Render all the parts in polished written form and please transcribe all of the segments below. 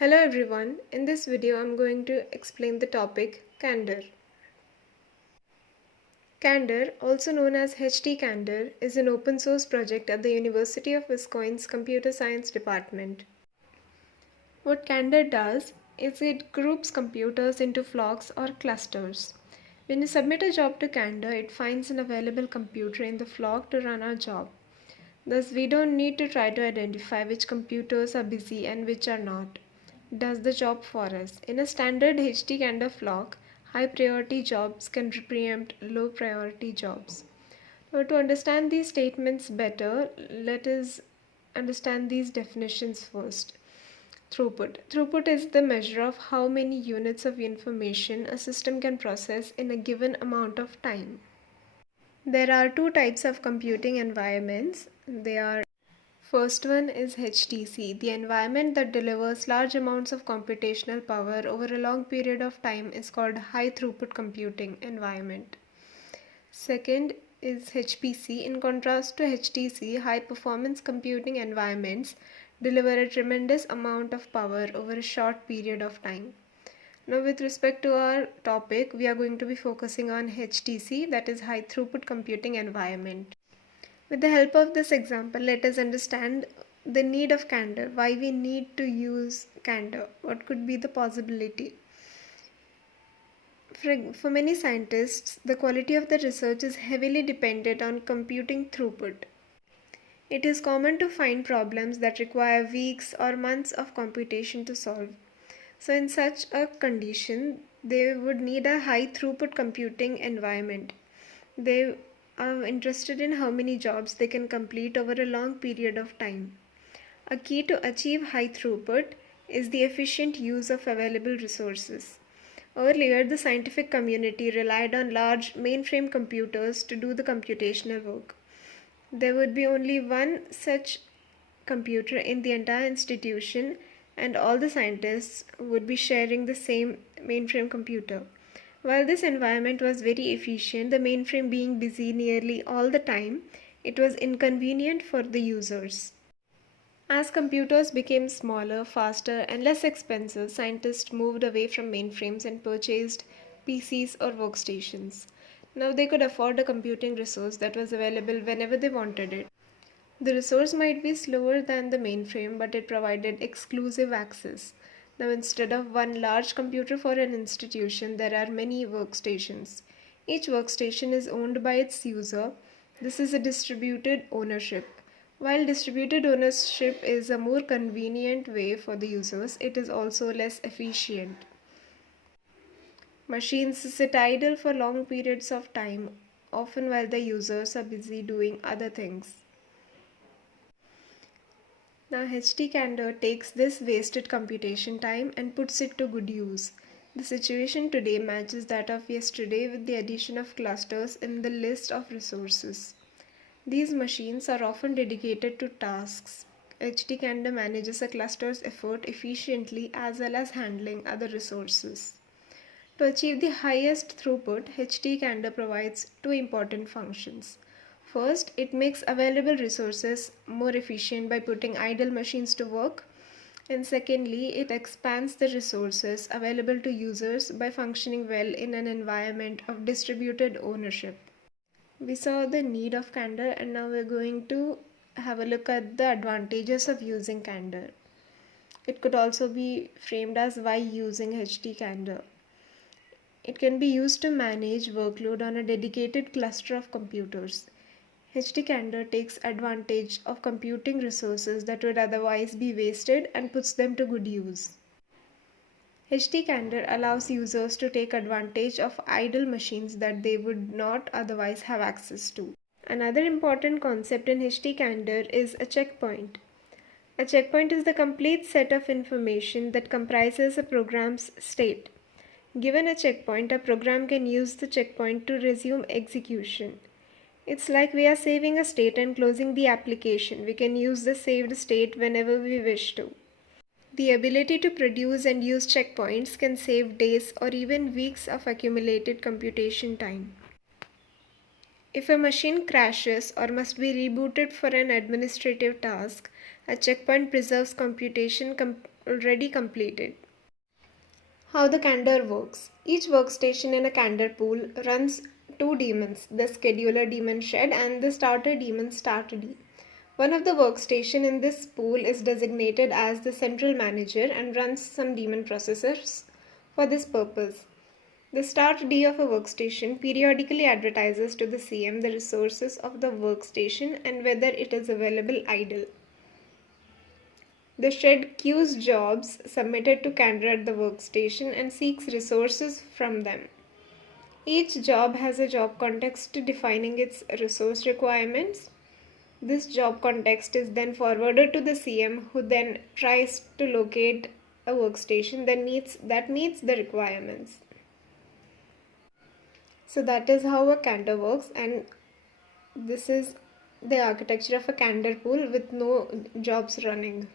Hello everyone, in this video I'm going to explain the topic Candor. Candor, also known as HTCondor, is an open source project at the University of Wisconsin's Computer Science Department. What Candor does is it groups computers into flocks or clusters. When you submit a job to Candor, it finds an available computer in the flock to run our job. Thus, we don't need to try to identify which computers are busy and which are not. It does the job for us. In a standard HTCondor flock, high priority jobs can preempt low priority jobs. Now, to understand these statements better, let us understand these definitions first. Throughput. Throughput is the measure of how many units of information a system can process in a given amount of time. There are two types of computing environments. First one is HTC, the environment that delivers large amounts of computational power over a long period of time is called high throughput computing environment. Second is HPC. In contrast to HTC, high performance computing environments deliver a tremendous amount of power over a short period of time. Now, with respect to our topic, we are going to be focusing on HTC, that is high throughput computing environment. With the help of this example, let us understand the need of Candor, why we need to use Candor, what could be the possibility. For many scientists, the quality of the research is heavily dependent on computing throughput. It is common to find problems that require weeks or months of computation to solve. So in such a condition, they would need a high throughput computing environment. They are interested in how many jobs they can complete over a long period of time. A key to achieve high throughput is the efficient use of available resources. Earlier, the scientific community relied on large mainframe computers to do the computational work. There would be only one such computer in the entire institution, and all the scientists would be sharing the same mainframe computer. While this environment was very efficient, the mainframe being busy nearly all the time, it was inconvenient for the users. As computers became smaller, faster, and less expensive, scientists moved away from mainframes and purchased PCs or workstations. Now they could afford a computing resource that was available whenever they wanted it. The resource might be slower than the mainframe, but it provided exclusive access. Now, instead of one large computer for an institution, there are many workstations. Each workstation is owned by its user. This is a distributed ownership. While distributed ownership is a more convenient way for the users, it is also less efficient. Machines sit idle for long periods of time, often while the users are busy doing other things. Now HTCondor takes this wasted computation time and puts it to good use. The situation today matches that of yesterday with the addition of clusters in the list of resources. These machines are often dedicated to tasks. HTCondor manages a cluster's effort efficiently as well as handling other resources. To achieve the highest throughput, HTCondor provides two important functions. First, it makes available resources more efficient by putting idle machines to work. And secondly, it expands the resources available to users by functioning well in an environment of distributed ownership. We saw the need of Candor, and now we're going to have a look at the advantages of using Candor. It could also be framed as why using HTCondor. It can be used to manage workload on a dedicated cluster of computers. HTCondor takes advantage of computing resources that would otherwise be wasted and puts them to good use. HTCondor allows users to take advantage of idle machines that they would not otherwise have access to. Another important concept in HTCondor is a checkpoint. A checkpoint is the complete set of information that comprises a program's state. Given a checkpoint, a program can use the checkpoint to resume execution. It's like we are saving a state and closing the application. We can use the saved state whenever we wish to. The ability to produce and use checkpoints can save days or even weeks of accumulated computation time. If a machine crashes or must be rebooted for an administrative task, a checkpoint preserves computation already completed. How the condor works. Each workstation in a condor pool runs two daemons, the scheduler daemon shed and the starter daemon startd. One of the workstation in this pool is designated as the central manager and runs some daemon processors for this purpose. The start D of a workstation periodically advertises to the CM the resources of the workstation and whether it is available idle. The shed queues jobs submitted to Condor at the workstation and seeks resources from them. Each job has a job context defining its resource requirements. This job context is then forwarded to the CM, who then tries to locate a workstation that meets the requirements. So that is how a Condor works, and this is the architecture of a Condor pool with no jobs running.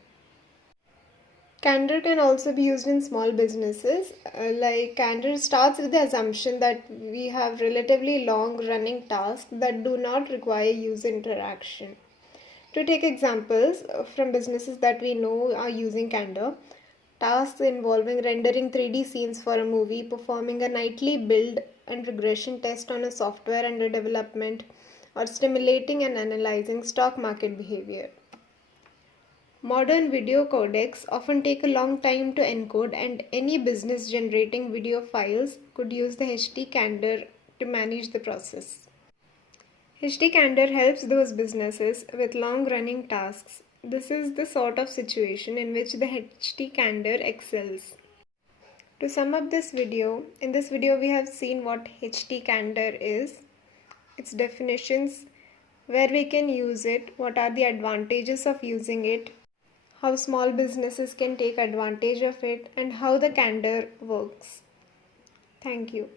Condor can also be used in small businesses. Like Condor starts with the assumption that we have relatively long running tasks that do not require user interaction. To take examples from businesses that we know are using Condor, tasks involving rendering 3D scenes for a movie, performing a nightly build and regression test on a software under development, or stimulating and analyzing stock market behavior. Modern video codecs often take a long time to encode, and any business generating video files could use the HTCondor to manage the process. HTCondor helps those businesses with long-running tasks. This is the sort of situation in which the HTCondor excels. To sum up this video, in this video we have seen what HTCondor is, its definitions, where we can use it, what are the advantages of using it, how small businesses can take advantage of it, and how the Condor works. Thank you.